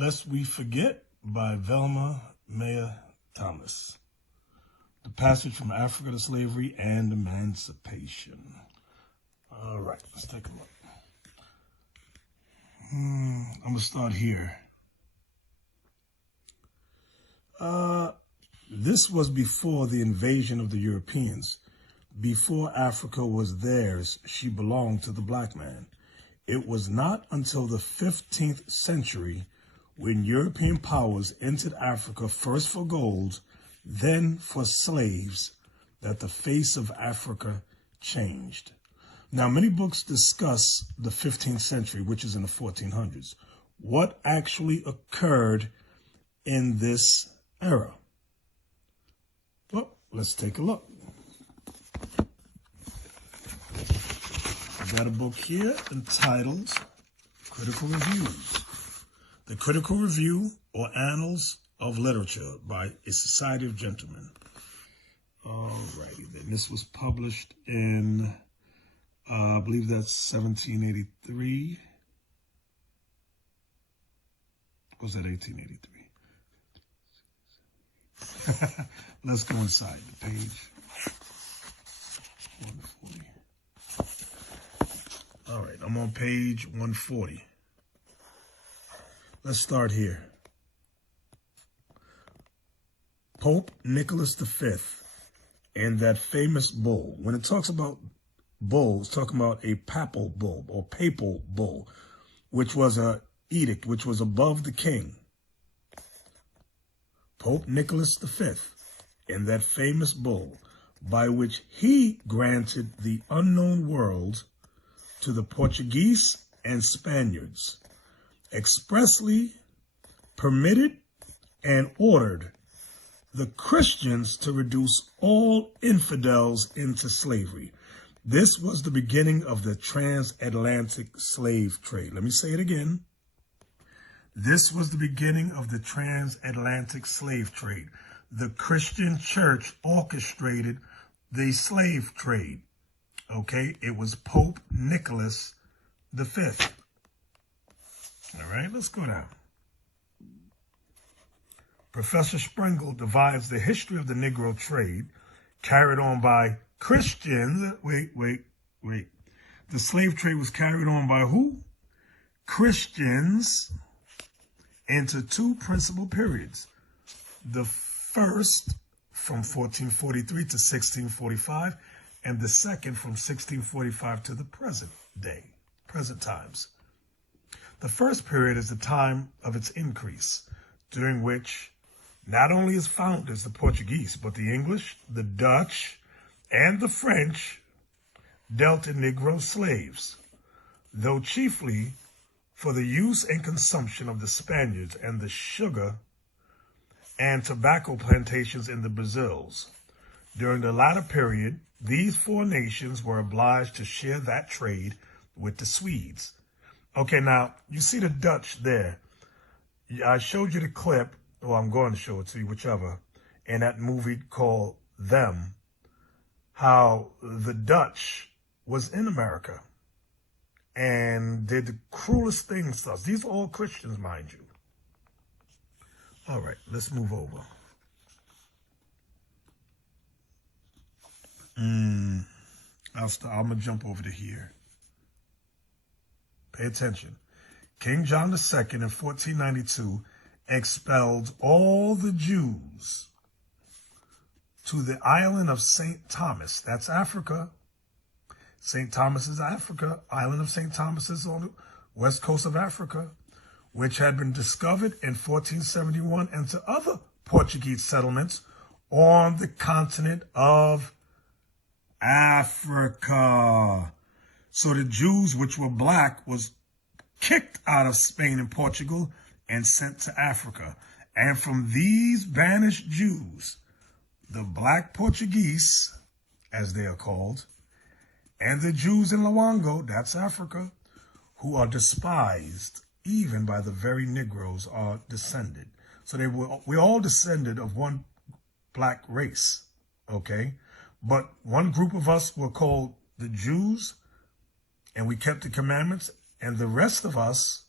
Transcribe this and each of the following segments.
Lest We Forget by Velma Mayer Thomas. The Passage from Africa to Slavery and Emancipation. All right, let's take a look. I'm going to start here. This was before the invasion of the Europeans. Before Africa was theirs, she belonged to the black man. It was not until the 15th century when European powers entered Africa first for gold, then for slaves, that the face of Africa changed. Now, many books discuss the 15th century, which is in the 1400s. What actually occurred in this era? Well, let's take a look. I've got a book here entitled Critical Reviews. The Critical Review or Annals of Literature by a Society of Gentlemen. All righty then. This was published in, I believe that's 1783. Was that 1883? Let's go inside the page. 140. All right, I'm on page 140. Let's start here. Pope Nicholas V and that famous bull. When it talks about bull, it's talking about a papal bull or papal bull, which was an edict, which was above the king. Pope Nicholas V and that famous bull, by which he granted the unknown world to the Portuguese and Spaniards, expressly permitted and ordered the Christians to reduce all infidels into slavery. This was the beginning of the transatlantic slave trade. Let me say it again. This was the beginning of the transatlantic slave trade. The Christian church orchestrated the slave trade. Okay, it was Pope Nicholas V. All right, let's go down. Professor Sprengel divides the history of the Negro trade carried on by Christians. Wait. The slave trade was carried on by who? Christians into two principal periods. The first from 1443 to 1645, and the second from 1645 to the present day, present times. The first period is the time of its increase, during which not only its founders, the Portuguese, but the English, the Dutch, and the French dealt in Negro slaves, though chiefly for the use and consumption of the Spaniards and the sugar and tobacco plantations in the Brazils. During the latter period, these four nations were obliged to share that trade with the Swedes. Okay, now, you see the Dutch there. I showed you the clip, or I'm going to show it to you, whichever, in that movie called Them, how the Dutch was in America and did the cruelest things to us. These are all Christians, mind you. All right, let's move over. I'm going to jump over to here. Pay attention. King John II in 1492 expelled all the Jews to the island of St. Thomas. That's Africa. St. Thomas is Africa. Island of St. Thomas is on the west coast of Africa, which had been discovered in 1471, and to other Portuguese settlements on the continent of Africa. So the Jews, which were black, was kicked out of Spain and Portugal and sent to Africa. And from these banished Jews, the black Portuguese, as they are called, and the Jews in Luango, that's Africa, who are despised even by the very Negroes, are descended. So we all descended of one black race, okay? But one group of us were called the Jews, and we kept the commandments, and the rest of us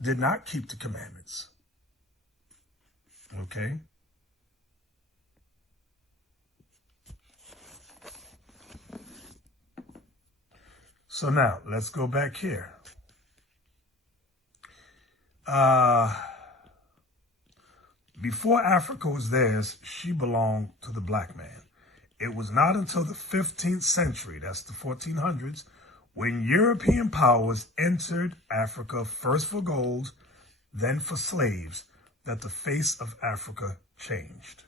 did not keep the commandments. Okay? So now, let's go back here. Before Africa was theirs, she belonged to the black man. It was not until the 15th century, that's the 1400s, when European powers entered Africa, first for gold, then for slaves, that the face of Africa changed.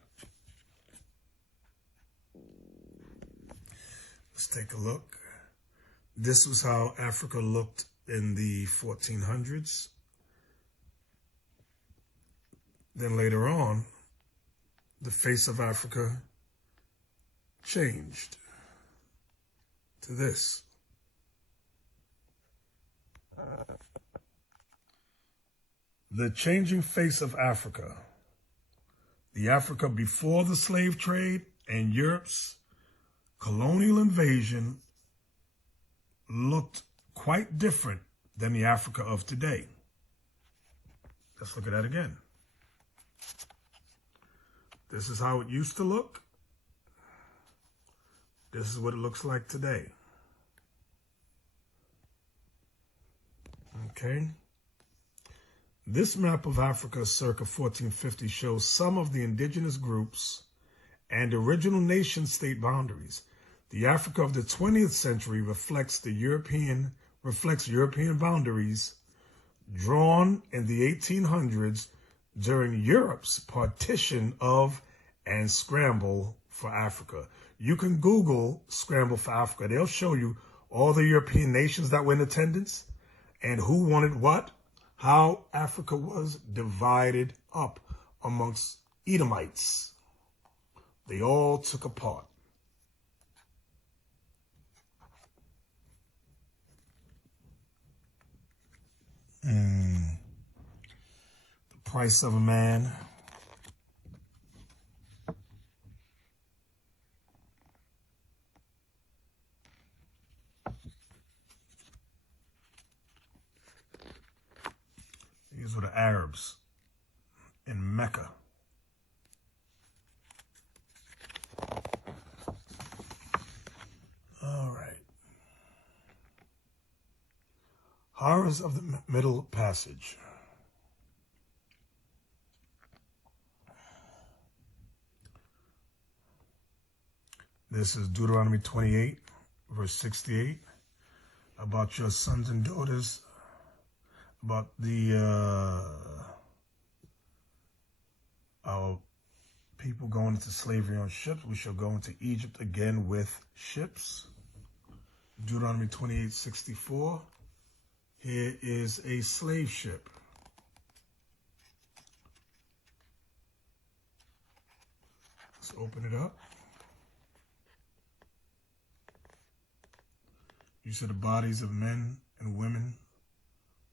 Let's take a look. This was how Africa looked in the 1400s. Then later on, the face of Africa changed to this. The changing face of Africa, the Africa before the slave trade and Europe's colonial invasion, looked quite different than the Africa of today. Let's look at that again. This is how it used to look. This is what it looks like today. Okay. This map of Africa circa 1450 shows some of the indigenous groups and original nation state boundaries. The Africa of the 20th century reflects European boundaries drawn in the 1800s during Europe's partition of and scramble for Africa. You can Google scramble for Africa. They'll show you all the European nations that were in attendance and who wanted what, how Africa was divided up amongst Edomites. They all took a part. The price of a man. These were the Arabs in Mecca. All right. Horrors of the Middle Passage. This is Deuteronomy 28, verse 68, about your sons and daughters, about our people going into slavery on ships. We shall go into Egypt again with ships. Deuteronomy 28, 64. Here is a slave ship. Let's open it up. You see the bodies of men and women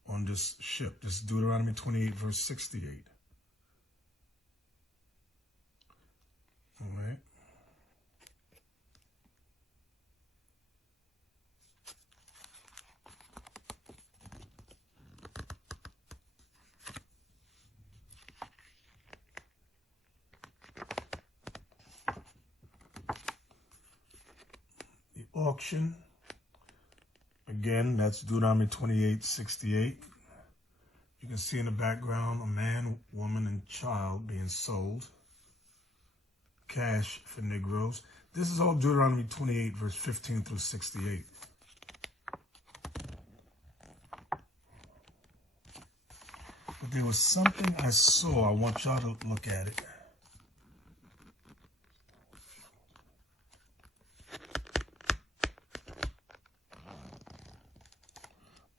on this ship. This is Deuteronomy 28, verse 68. All right. The auction. Again, that's Deuteronomy 28, 68. You can see in the background a man, woman, and child being sold. Cash for Negroes. This is all Deuteronomy 28, verse 15 through 68. But there was something I saw. I want y'all to look at it.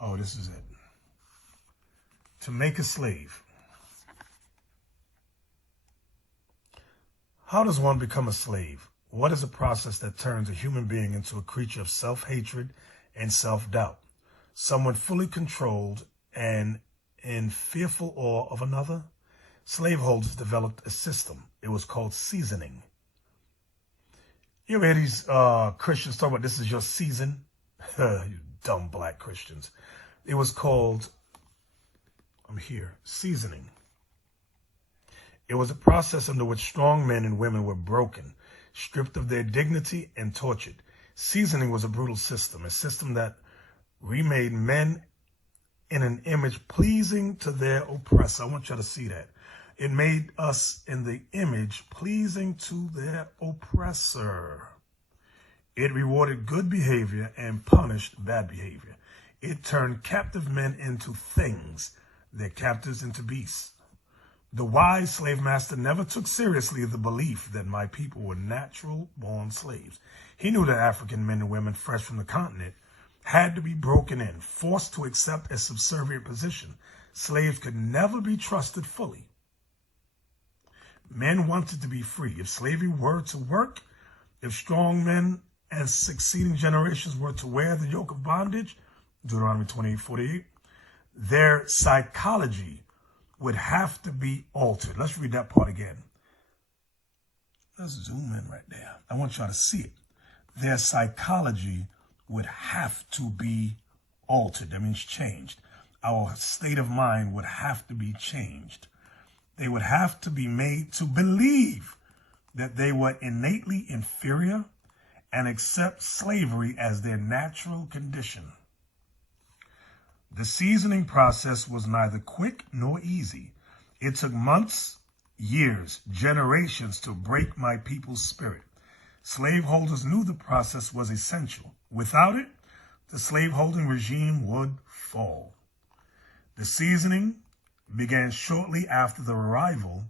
Oh, this is it. To make a slave. How does one become a slave? What is a process that turns a human being into a creature of self-hatred and self-doubt? Someone fully controlled and in fearful awe of another? Slaveholders developed a system. It was called seasoning. You ever hear these Christians talk about this is your season? You dumb black Christians. It was called, I'm here, seasoning. It was a process under which strong men and women were broken, stripped of their dignity, and tortured. Seasoning was a brutal system, a system that remade men in an image pleasing to their oppressor. I want you to see that. It made us in the image pleasing to their oppressor. It rewarded good behavior and punished bad behavior. It turned captive men into things, their captives into beasts. The wise slave master never took seriously the belief that my people were natural-born slaves. He knew that African men and women fresh from the continent had to be broken in, forced to accept a subservient position. Slaves could never be trusted fully. Men wanted to be free. If slavery were to work, if strong men and succeeding generations were to wear the yoke of bondage, Deuteronomy 28:48, their psychology would have to be altered. Let's read that part again. Let's zoom in right there. I want y'all to see it. Their psychology would have to be altered. That means changed. Our state of mind would have to be changed. They would have to be made to believe that they were innately inferior and accept slavery as their natural condition. The seasoning process was neither quick nor easy. It took months, years, generations to break my people's spirit. Slaveholders knew the process was essential. Without it, the slaveholding regime would fall. The seasoning began shortly after the arrival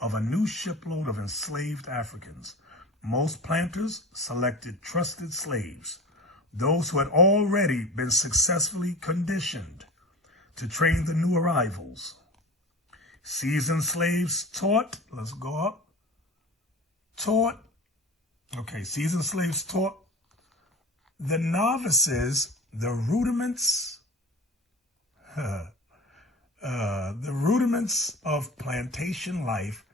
of a new shipload of enslaved Africans. Most planters selected trusted slaves, those who had already been successfully conditioned to train the new arrivals. Seasoned slaves seasoned slaves taught the novices the rudiments of plantation life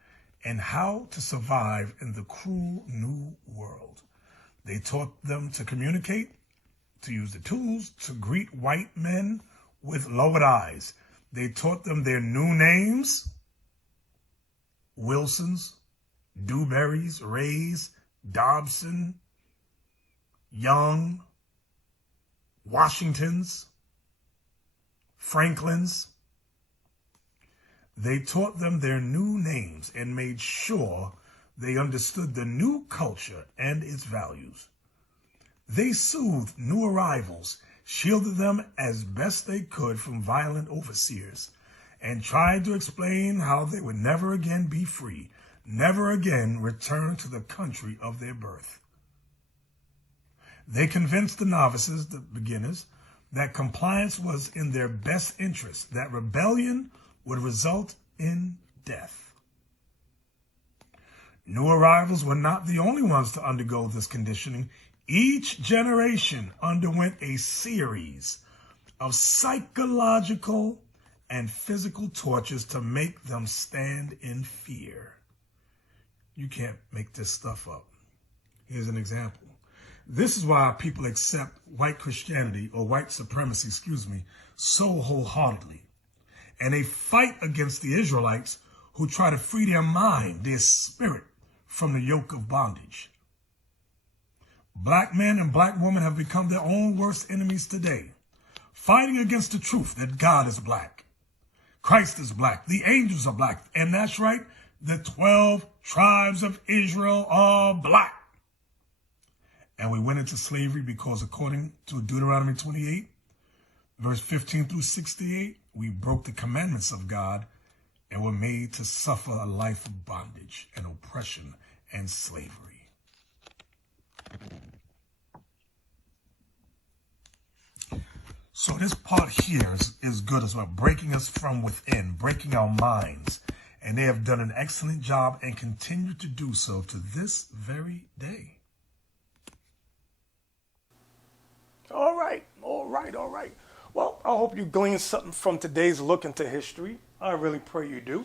and how to survive in the cruel new world. They taught them to communicate, to use the tools, to greet white men with lowered eyes. They taught them their new names: Wilsons, Dewberries, Rays, Dobson, Young, Washingtons, Franklins. They taught them their new names and made sure they understood the new culture and its values. They soothed new arrivals, shielded them as best they could from violent overseers, and tried to explain how they would never again be free, never again return to the country of their birth. They convinced the novices, the beginners, that compliance was in their best interest, that rebellion would result in death. New arrivals were not the only ones to undergo this conditioning. Each generation underwent a series of psychological and physical tortures to make them stand in fear. You can't make this stuff up. Here's an example. This is why people accept white Christianity, or white supremacy, so wholeheartedly. And they fight against the Israelites who try to free their mind, their spirit, from the yoke of bondage. Black men and black women have become their own worst enemies today, fighting against the truth that God is black, Christ is black, the angels are black, and that's right, the 12 tribes of Israel are black. And we went into slavery because, according to Deuteronomy 28, verse 15 through 68, we broke the commandments of God and were made to suffer a life of bondage and oppression and slavery. So this part here is good as well, breaking us from within, breaking our minds. And they have done an excellent job and continue to do so to this very day. All right. Well, I hope you gleaned something from today's look into history. I really pray you do.